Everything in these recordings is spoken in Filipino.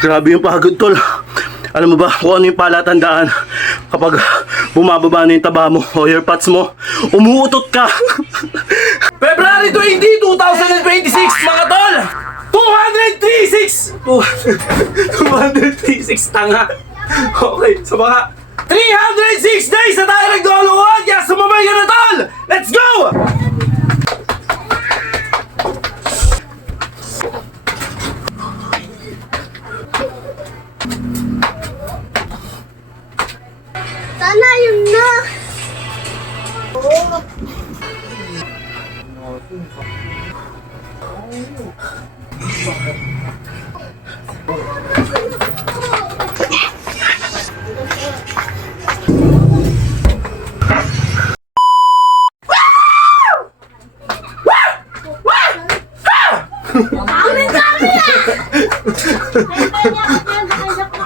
Grabe yung pagod, tol. Alam mo ba kung ano yung palatandaan kapag bumababa na yung taba mo o earpods mo, umuutot ka. February 20, 2026, mga tol! 236! 236, tanga. Okay, sa mga 306 days na tayo nagduluhan, kaya sumabay ka na, tol! Let's go! Sana yun na.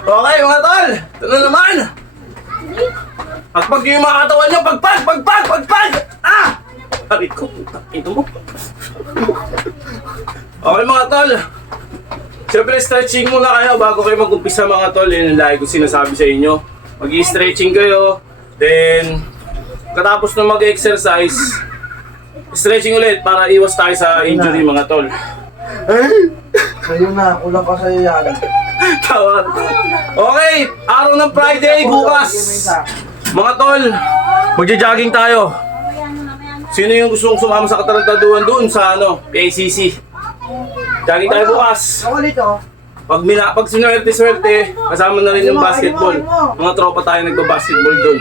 Okay, mga tol! Ito na naman! Pagpag yung mga katawan nyo, pagpag! Ah! Aray ko, ito mo. Okay, mga tol. Siyempre, stretching muna kayo bago kayo mag-umpisa, mga tol. Yun ang lagi ko sinasabi sa inyo. Mag-i-stretching kayo. Then, katapos na mag-exercise, stretching ulit para iwas tayo sa injury, mga tol. Sa'yo na, kulang ka sa'yo yan. Tawag. Okay, araw ng Friday, bukas. Mga tol, magja-jogging tayo. Sino yung gustong sumama sa katarantaduhan doon sa PACC? Jogging tayo bukas. Pag sinuwerte-swerte, kasama na rin yung basketball. Mga tropa tayo nagba-basketball doon.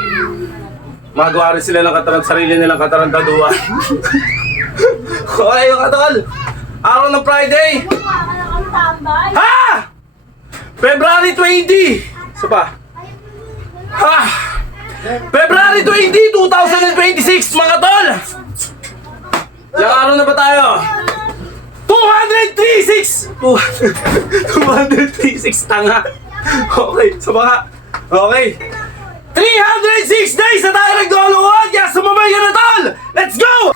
Magawa rin sila ng sarili nilang katarantaduhan. Okay, mga tol. Araw ng Friday. Ha! February 20! Isa pa. Ha! February 20, 2026, mga tol! Ilang araw na ba tayo? 236! 236, tanga. Okay, sa mga... Okay. 306 days na tayo nagduluhan, kaya sumabay ka na, tol! Let's go!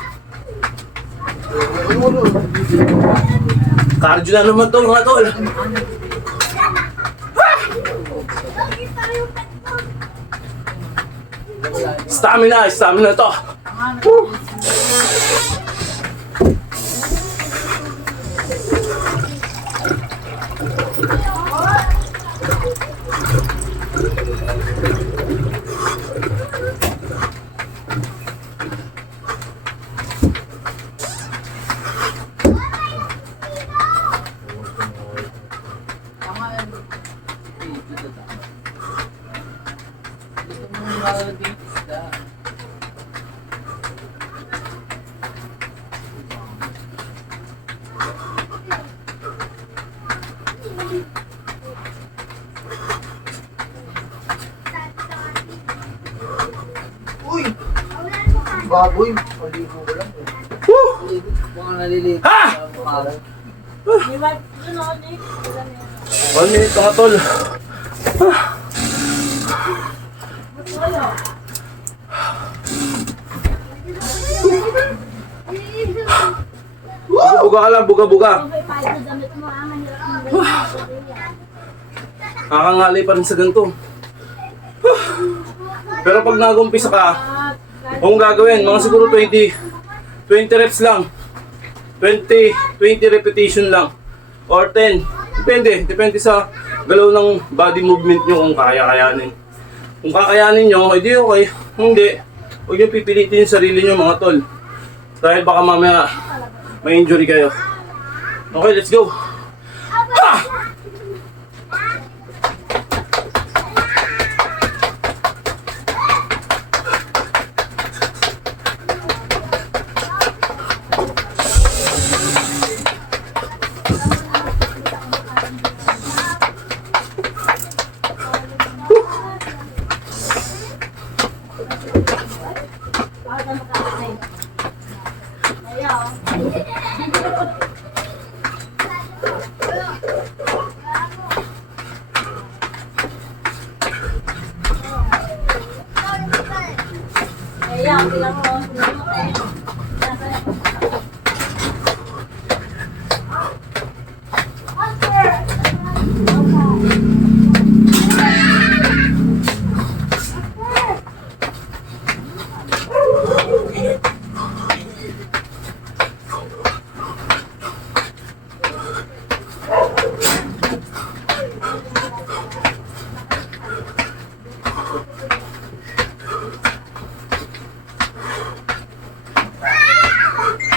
Cardio na naman to, mga tol. Stamina to. Uy! Baboy, maligo ko lang. Mga naliligo. Ha! 1 minute, mga tol. Buga ka lang, buga. Nakakangalay pa rin sa ganito. Pero pag nag-umpisa ka, kung gagawin, mga siguro 20 reps lang. 20 repetition lang. Or 10. Depende sa galaw ng body movement nyo kung kaya-kayanin. Kung kakayanin nyo, edi okay. Hindi, huwag nyo pipilitin yung sarili nyo, mga tol. Dahil baka mamaya may injury kayo. Okay, let's go. Ha!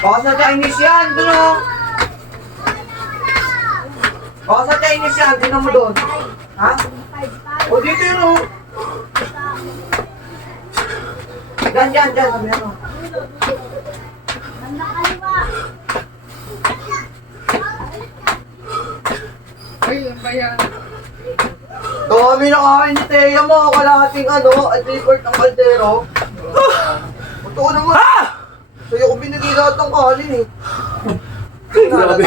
Baka sa Chinese yan, doon o. Baka sa Chinese yan, tingnan mo doon. Ha? O dito yun o. Dyan, sabi ano. Ay, ang bayan. Dami na kain ni Teya mo, kalahating ano, at report ng kaldero. Totoo naman. Sa'yo ko binigay lahat ng kanin eh. Grabe.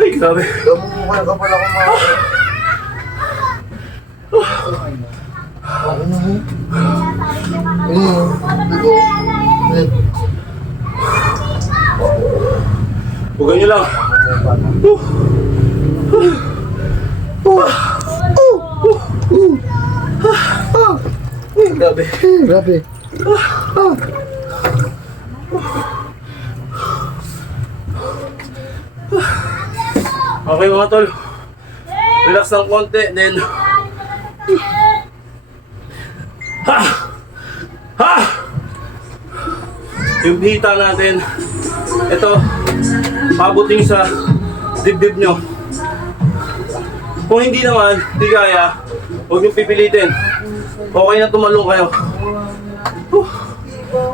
Ay, grabe. Damumukha ka pala kumain. Ako na mo. Huwag nyo lang. Grabe. Grabe. Okay mga tol. Relax lang konti, then... Ha! Ha! Yung hita natin, ito, pabuting sa dibdib nyo. Kung hindi naman, di kaya, huwag nyo pipilitin. Okay na tumalong kayo.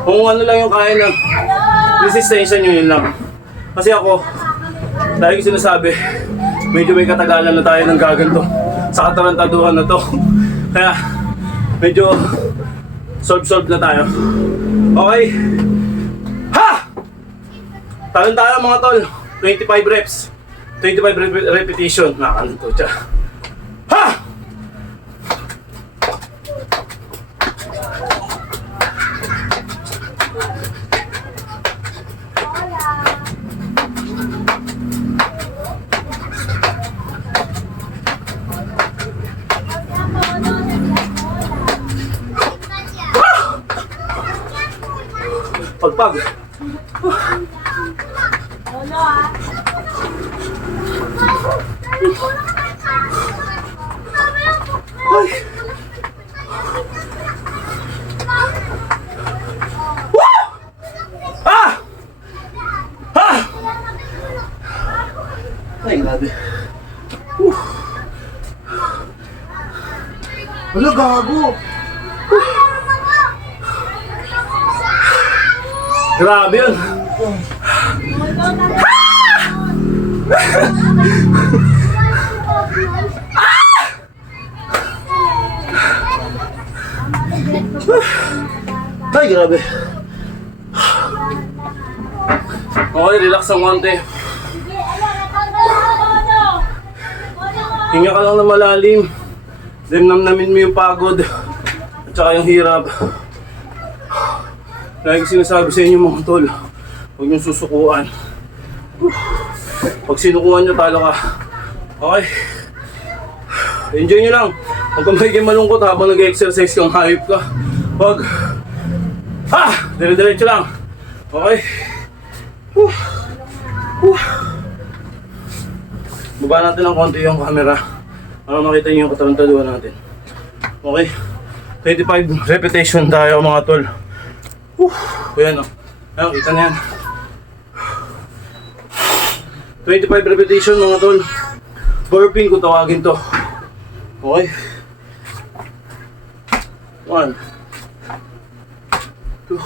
Kung ano lang yung kaya ng resistensya nyo, yun lang. Kasi ako, dahil ko sinasabi, medyo may katagalan na tayo ng gaganto sa katarantaduhan na to. Kaya, medyo solve na tayo. Okay? Ha! Talon-talon mga tol. 25 reps. 25 repetition. Nakakalan to siya. Ha! Pagpag. Ay. Woo! Ah! Ah! Ay, grabe. Wala, gago. Grabe yun. Ay, grabe. Okay, relax ang konti. Hinga ka lang na malalim. Then namnamin mo yung pagod at saka yung hirap. Lagi sinasabi sa inyo mga tol, huwag niyong susukuan. Pag sinukuhan niyo, talo ka. Okay? Enjoy niyo lang. Huwag kang magiging malungkot habang nag-exercise kang hayop ka. Huwag. Dire-diretso lang. Okay? Baba natin ng konti yung camera para makita niyo yung katarantaduhan natin. Okay? 25 repetition tayo mga tol. Ayan o. Ayan, kita na yan. 25 repetition mga tol. Burping kung tawagin to. Okay? 1 2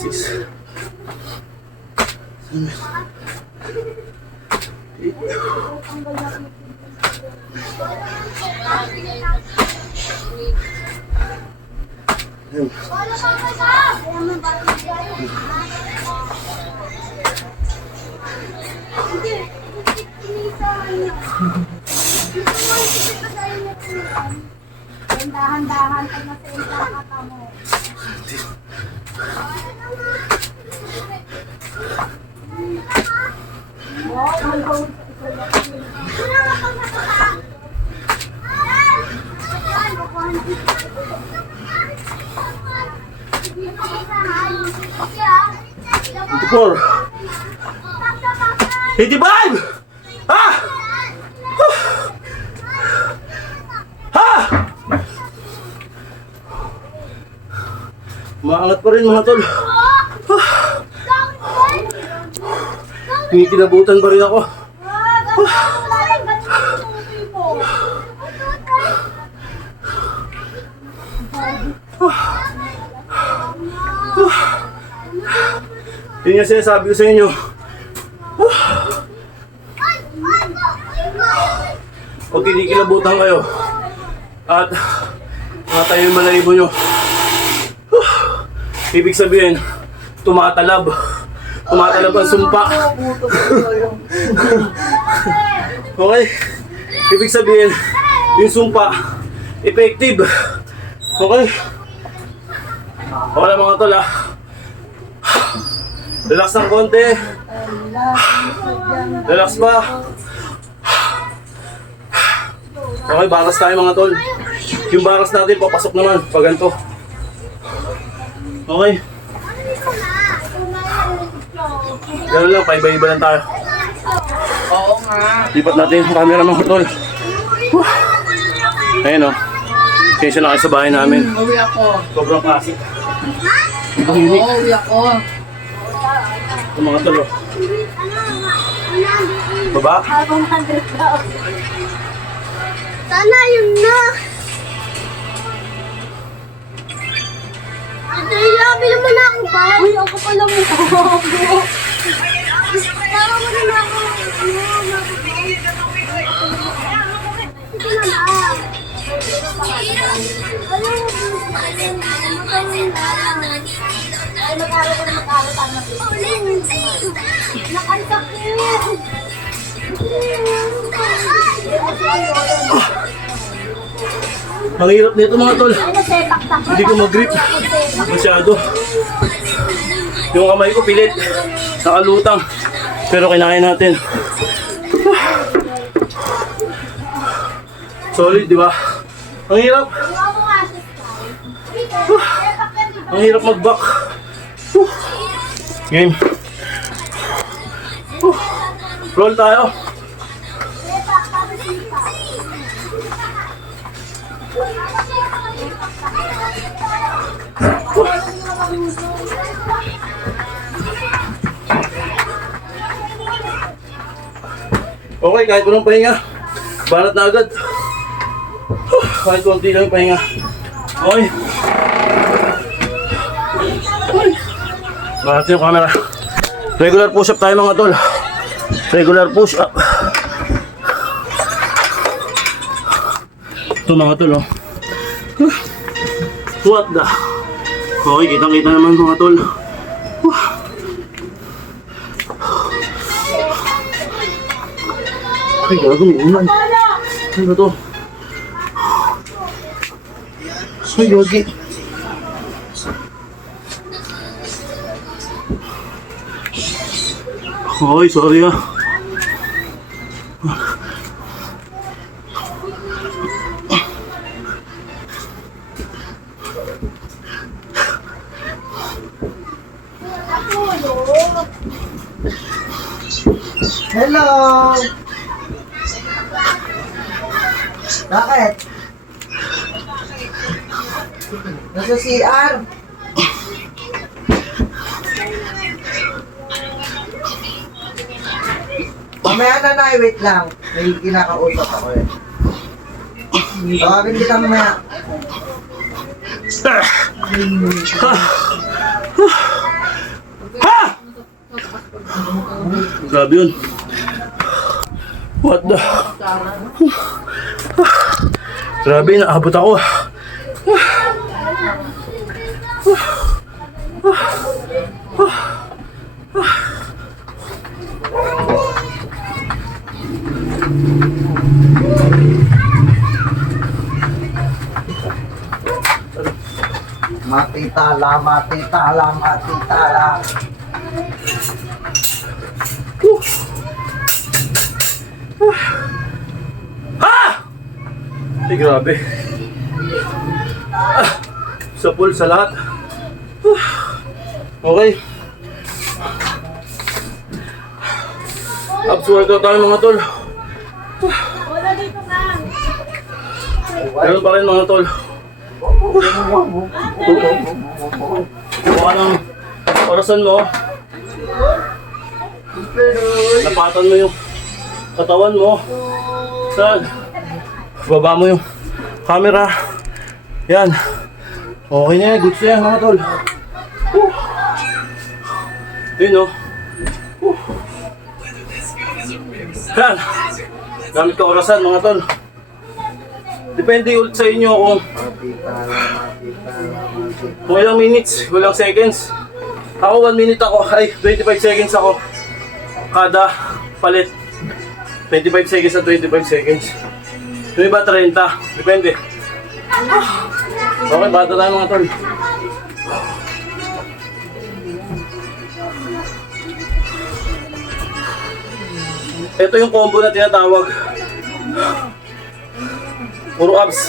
6 Dahan-dahan pag nasa kata mo. 85! Ha? Ha? Maangat pa rin mga tol. Kinikilabutan pa rin ako. Yun yung sinasabi ko sa inyo. Pag kinikilabutan kayo at matayo yung malayibo nyo, ibig sabihin, tumatalab. Tumatalab ang sumpa. Okay? Ibig sabihin, yung sumpa, effective. Okay? Okay lang mga tol, ha? Relax ng konti. Relax pa. Okay, baras tayo mga tol. Yung baras natin, papasok naman pag ganito. Okay? Gano'n lang, paiba-iba lang tayo. Oo nga. Lipat natin yung camera mga tol. Ayun o. Kaya siya na kayo sa bahay namin. Uwi ako. Sobrang classic. Ibang unique. Oo, uwi ako. Ito mga tol o. Baba? Habang 100 daw. Sana yun na. Ate, bili mo na ako ba? Uy, ako pala mo. Tama mo na ako. Ito na lang. Ay, mag-aaral ko na mag-aaral tayo na. Nakasakit. Ang hirap nito mga tol. Ay, nasepak-tak. Hindi ko mag-grip. Masyado. Yung kamay ko pilit. Nakalutang. Pero kinain natin. Solid, di ba? Ang hirap. Ang hirap mag-back. Game. Roll tayo. Okay, kahit walang pahinga. Banat na agad. Kahit konti lang yung pahinga. Okay. Banat yung camera. Regular push-up tayo mga tol. Regular push-up. Ito mga tol, oh. What the? Okay, kitang-kita naman mga tol. Ay, gago, may unan. Ano ba to? Ay, gagi. Ay, sorry ah. Hello! Bakit? Nasa CR? Mamaya na na, wait lang. May kinakausap ako eh. Tawagin kita mamaya. Ha! Grabe yun. What the? Grabe, naabot ako. Matitala, matitala, matitala. Ha! Ay, grabe. Sa pool, sa lahat. Okay. Abs workout tayo mga tol. Wala dito ka. Meron pa rin mga tol. Buka ng orasan mo. Napatan mo yung katawan mo. Saan? Baba mo yung camera. Yan. Okay na yan. Good siya mga tol. Yun o. Yan. Gamit ka orasan mga tol. Depende ulit sa inyo kung ilang minutes, ilang seconds. Ako 1 minute ako, ay 25 seconds ako. Kada palit. 25 seconds at 25 seconds. Yung iba 30, depende. Okay, bata tayo mga tol. Ito yung combo na tinatawag. Puro abs.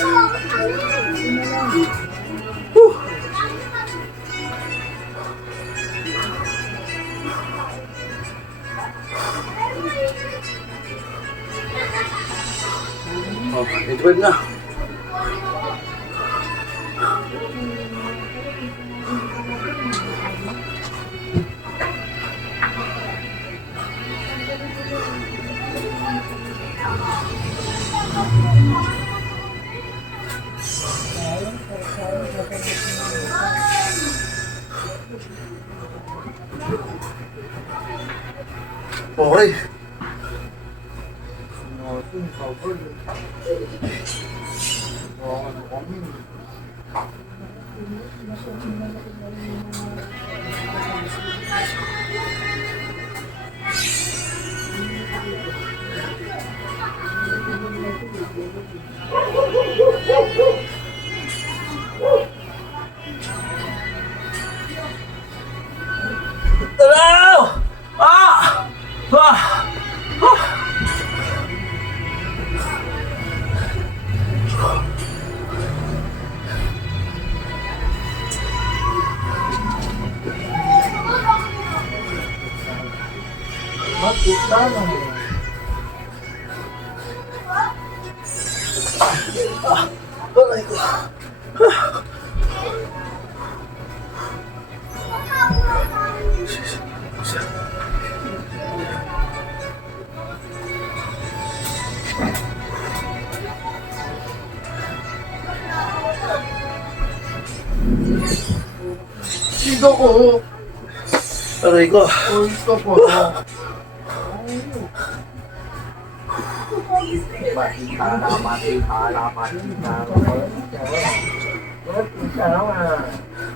Oh, 25 na. Okay. Hello! Ah! Ah! Aray ko. Dito ko. Aray ko. Dito ko.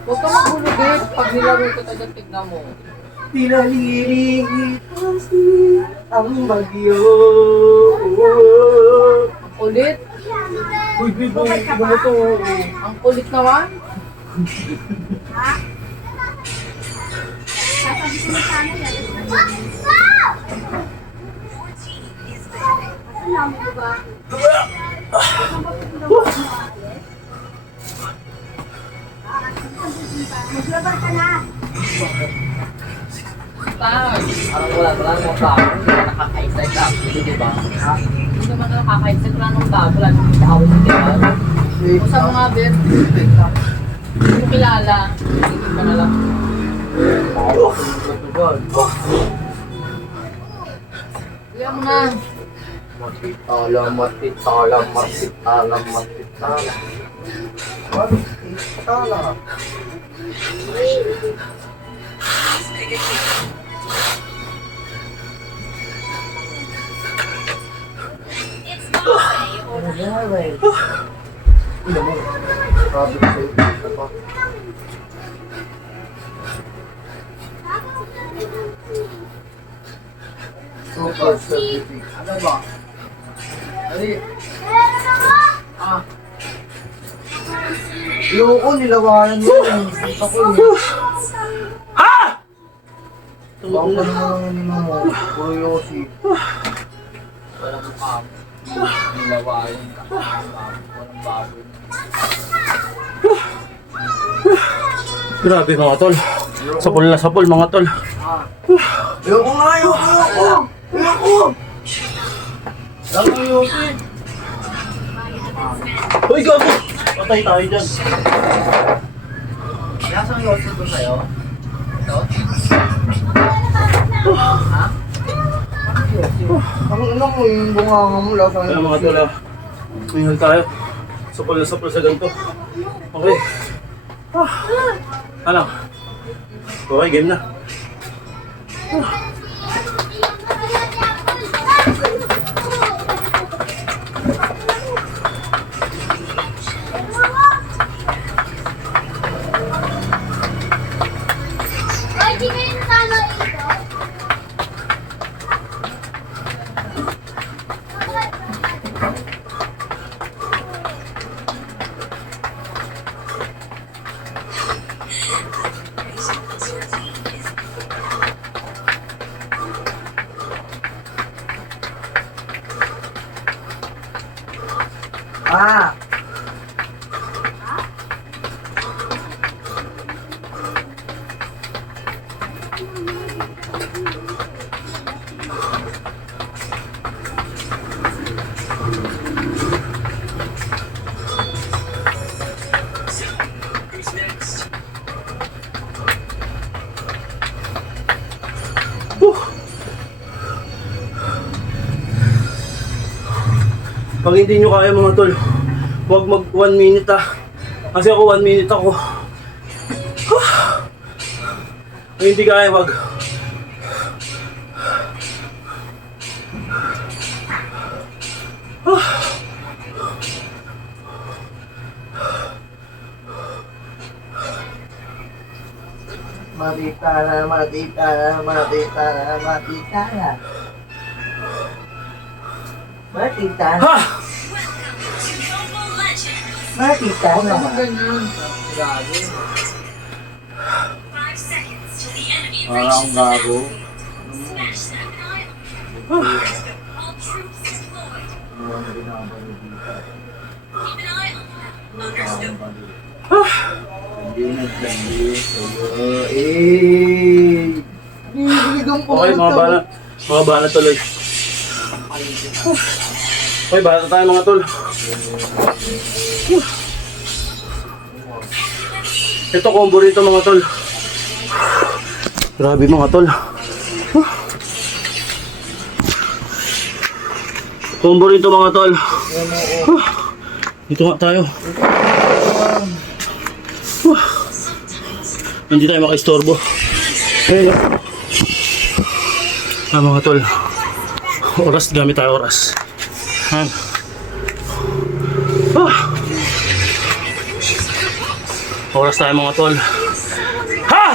Huwag ka maghulugit. Pag nilaro ko taga tignan mo. Pinalirigit ang bagyo. Ang kulit. Uy, mo to. Ang kulit naman. Sasabihin mo sana yan. Alam mo ba? Maglaban ka na. Tag. Parang wala mga tao. Hindi ka nakaka-excite up. Di ba? Hindi naman nakaka-excite wala nung tao. Wala nung tao. Di ba? O sa mga bet. Hindi mo kilala. Hindi ka na lang. Kaya mo na. Matitala, matitala, matitala, matitala. Matitala. Sabi ko sa'yo, isa pa. Super certificate. Ano ba? Dali. Ah. Loko, nilawanan mo yun. Kita ko yun. Ha! Baka naman ang ino mo. Puro yosi. Walang pam. Nilawayan ka. Walang baboy. Grabe mga tol. Sapol na sapol mga tol. Ah. Ayoko nga, ayoko. Ako! Lang ang yosi. Uy, gago! Patay tayo dyan. Nasaan yung yosi ko sa'yo? Ito? Ha? Ang ina mo yung bunganga mo lang. Kaya mga tol, mingal tayo. Supol na supol sa ganito. Okay. Ano? Okay, game na. Ay, di kayo natalo ito. Ah! Pag hindi nyo kaya mga tol, huwag mag 1 minute Kasi ako 1 minute ako. Pag hindi kaya, wag. Matita na, matita na, matita na, matita na. Matita na, Ha! matita Huwag na. naman ganyan. Grabe. Parang gago. Hindi nagdandi sa'yo. Okay, mga bala tuloy. Okay, bala tayo mga tol. Ito combo rito mga tol. Grabe mga tol. Combo rito mga tol. Dito nga tayo. Hindi tayo makaistorbo. Hey. Mga tol. Oras, gamit tayo oras. Han. Oras tayo mga tol. Ha!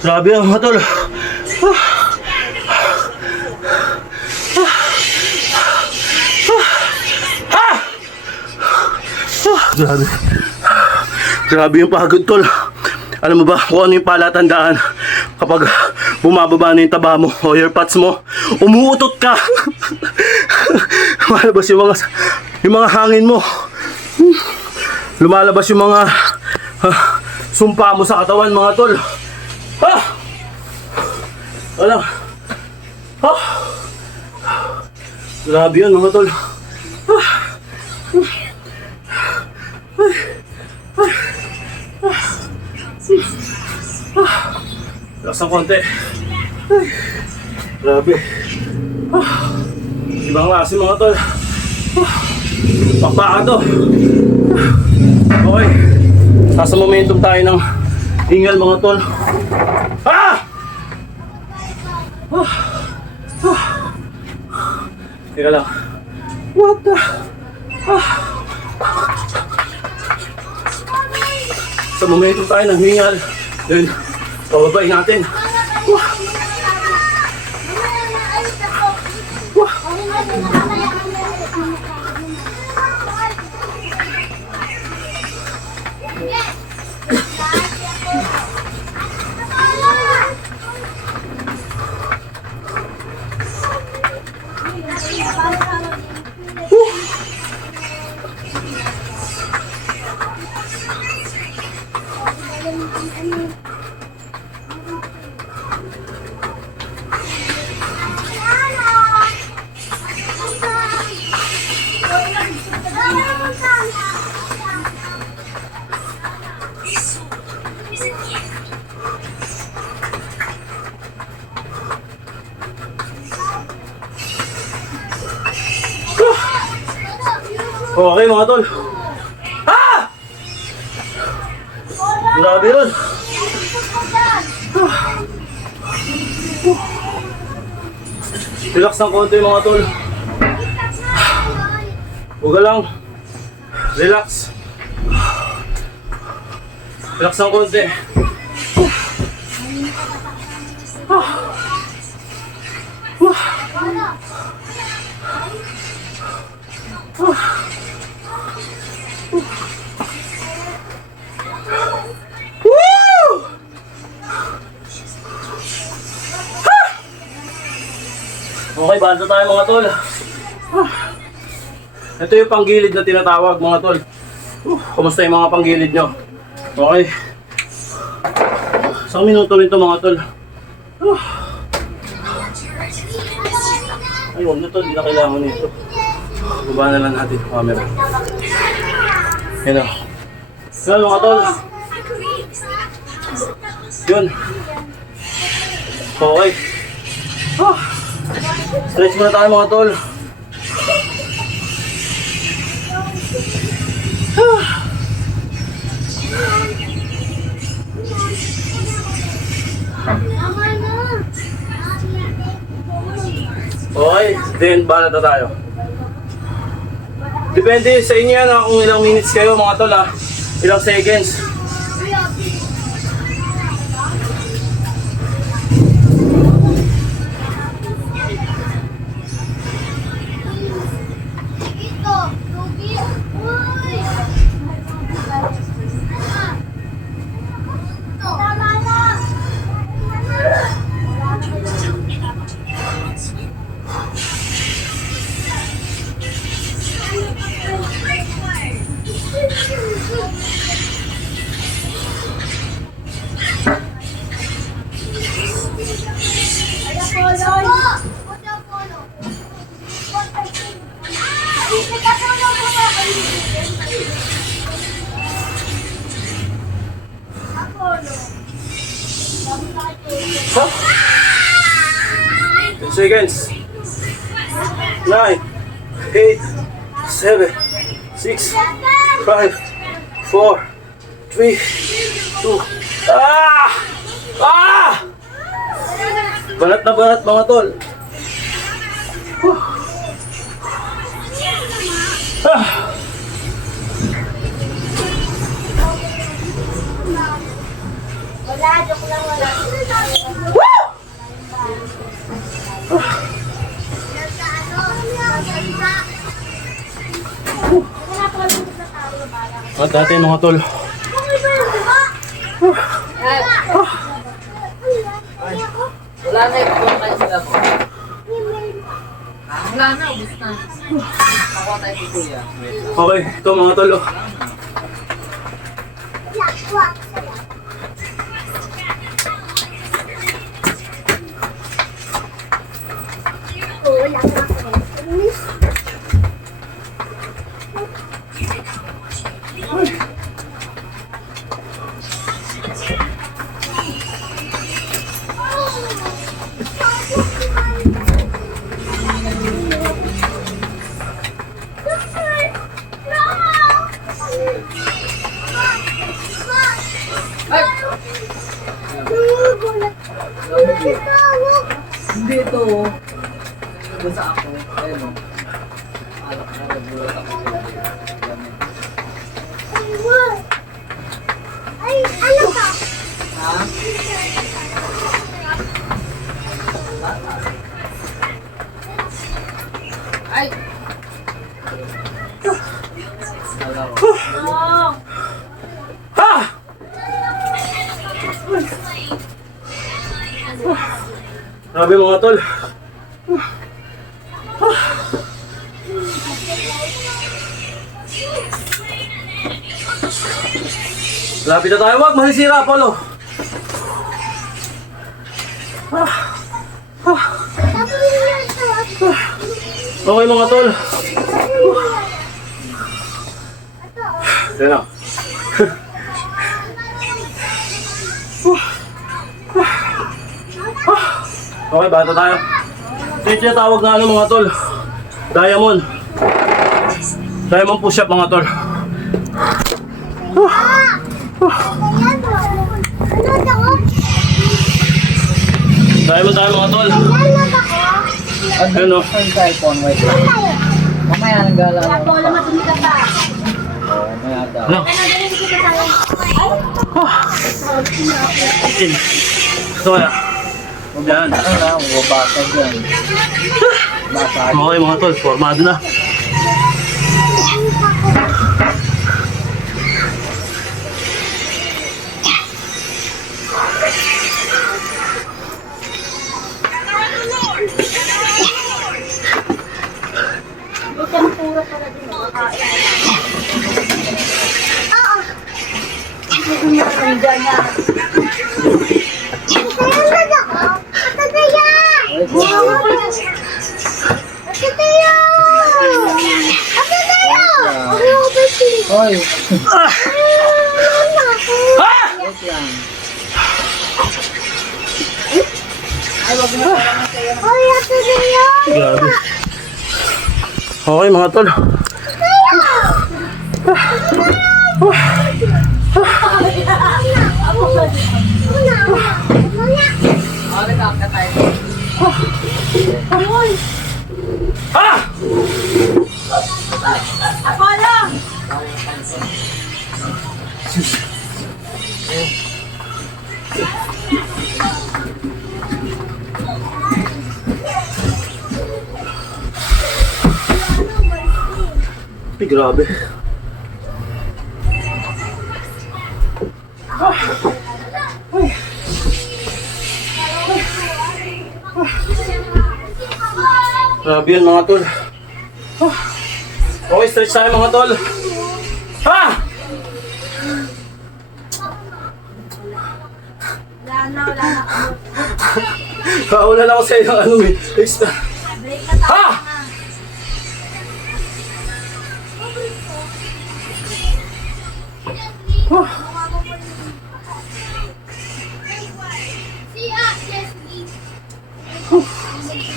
Grabe ang mga tol. Grabe. Grabe yung pagod tol. Alam mo ba kung ano yung palatandaan kapag bumababa na yung taba mo o earpods mo, umuutot ka. Lumalabas yung mga hangin mo. Lumalabas yung mga sumpa mo sa katawan mga tol. Wala. Grabe yun mga tol. Relax ng konti. Ay, grabe. Ibang klase mga tol. Pakpaka to. Okay. Nasa momentum tayo ng hingal mga tol. Teka lang. What the? Sa momentum tayo ng hingal. Then, pababain natin. Okay mga tol. Grabe yun. Relax ng konti mga tol. Huwag ka lang. Relax. Relax ng konti. Okay, banda tayo mga tol. Ito yung panggilid na tinatawag mga tol. Kumusta yung mga panggilid nyo? Okay. Isang minuto rin ito mga tol. Ay, huwag na to. Hindi na kailangan nito. Baba na lang natin yung camera. Yan o. Yan mga tol. Yun. Okay. Stretch muna tayo mga tol. Okay, then balat na tayo. Depende sa inyo yan kung ilang minutes kayo mga tol ha. Ilang seconds. Huh? 10 seconds. 9, 8, 7, 6, 5, 4, 3, 2. Banat na banat mga tol. Wala, joke lang, wala. At dati mga tol. Wala na yung kuha tayo sila po. Wala na, ubus na. Nakuha tayo si Kuya. Okay, ito mga tol. Hindi ito. Doon sa ako. Ayun o. Alak na nagulat ako. Ay, ano ka? Ha? Ay! Alam ko. Oh. Ha! Grabe mga tol. Lapit na tayo, wag masisira, Apollo. Okay mga tol. Yan na. Okay, bata tayo. Ito yung tawag na ano mga tol. Diamond. Diamond push-up mga tol. Diamond tayo mga tol. Ano? Ang cellphone, wait lang. Mamaya nang gala. Wala madumi ka pa. Oo, mamaya daw. Ano? Nagaling kita tayo. Akin. Ito wala. Yan. Ano na, mababasa dyan. Basa. Okay mga tol, formado na. Ito ang puro pala din. Hoy! Ah! Wait lang. Grabe. Okay mga tol. Okay, kakatay. Ah! Apollo! Ay, grabe. Grabe yun mga tol. Okay, stretch tayo mga tol. Ha! Wala na. Wala na ako sa ilang ano eh. Break ka tayo. Ha!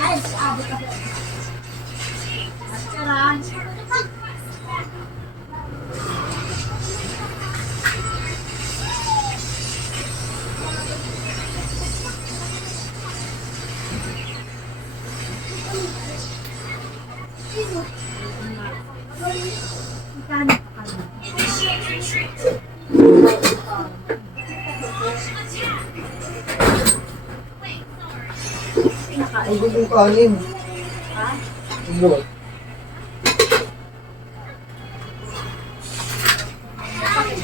Ay, sabi ka. Tara. Ang gulong kanin. Ha? Ano?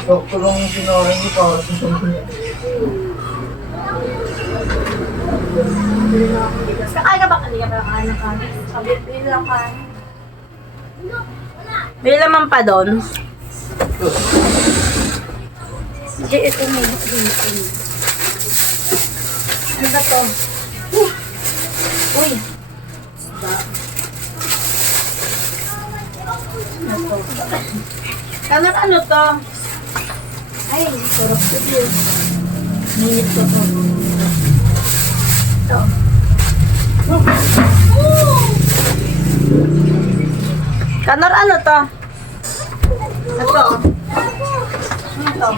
Doktor ang sinahin niyo para sa Ay ka ba? Kanina ba kanin ka? Sabi, bili lang kanin. May laman pa doon. Hindi, ito mo. Ano ba to? Uy! Ano to? Ay, sarap to yun. Minit ko to. Ito. Kanor, ano to? Ito. Ano to?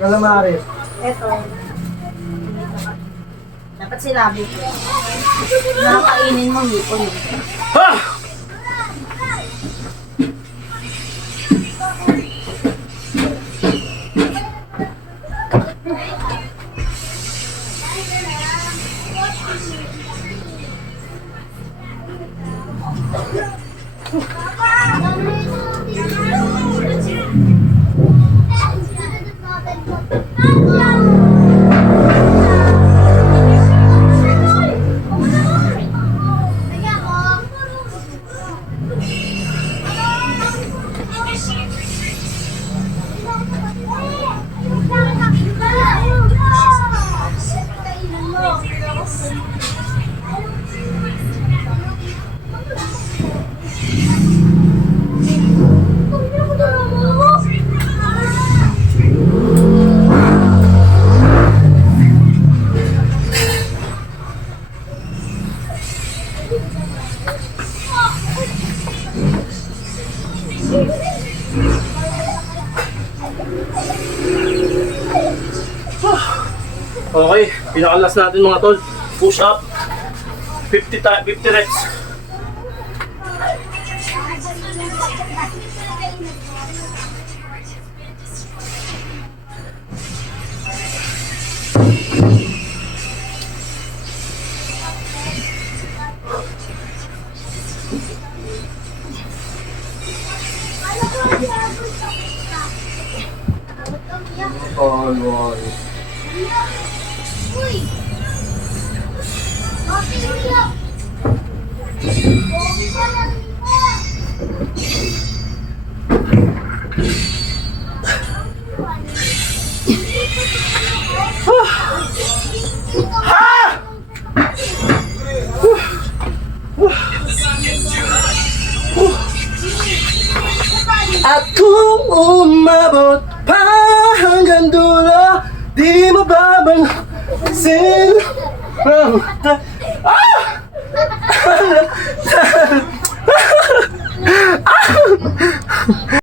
Calamares. Ito. dapat sinabi ko. Nakakainin mo, hipon. Ha! Okay, pinakalas natin mga tol. Push up. 50 reps. At kung umabot pa hanggang dulo, di mababansin. Ah!